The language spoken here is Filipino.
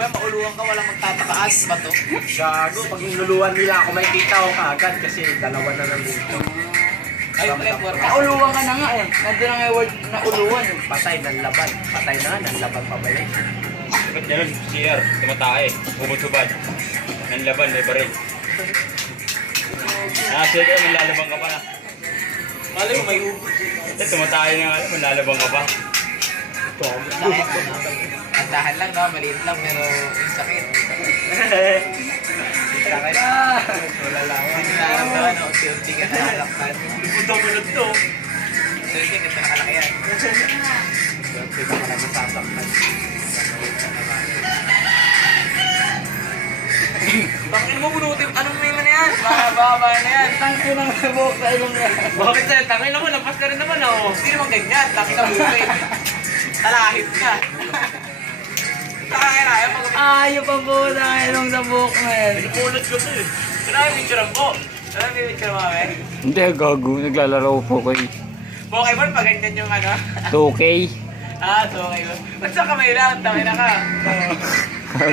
Diba, mauluhan ka, walang magtatakas ba to? Gago, pag niluluwan nila ako, may kita ako kaagad kasi dalawa na lang dito. Ay, prepare ka. Nauluwan ka na nga eh. Nandun na nga yung word na uluwan eh. Patay ng laban. Patay na nga, ng laban pa ba yun? Ba't yan? CR, tumatake, bubutubad. Nanlaban, may baril. Nakasya ka, manlalabang ka pa na. Malay mo, may ubo. Tumatake na nga, manlalabang ka pa. Andahan lang, no? Maliit lang, pero yung sakit. Sakit. Wala lang. Hindi nararamdaman, no? Unti-unti ka nakalakpan. Lupot to. So, hindi ka nakalaki yan. Hindi ka na masasaktan. Bakit mo bunutin? Anong may man yan? Baba na yan. Tangin ng buhok sa ilong niya. Bakit sa'yo? Tangin naman, lapas ka rin naman, oh. Hindi naman ganyan. Laki ka bukid. Talahit ka. Kaya pag... Ayaw pa po na ilong sa buhok na yan. Pinupulot ko to eh. Ano yung picture po? Ano yung picture mo, eh? Hindi, gago. Naglalaro po kayo. Pokemon, pag ganyan yung ano. 2K. So okay. Ba't sa kamay lang? Tangin na ka.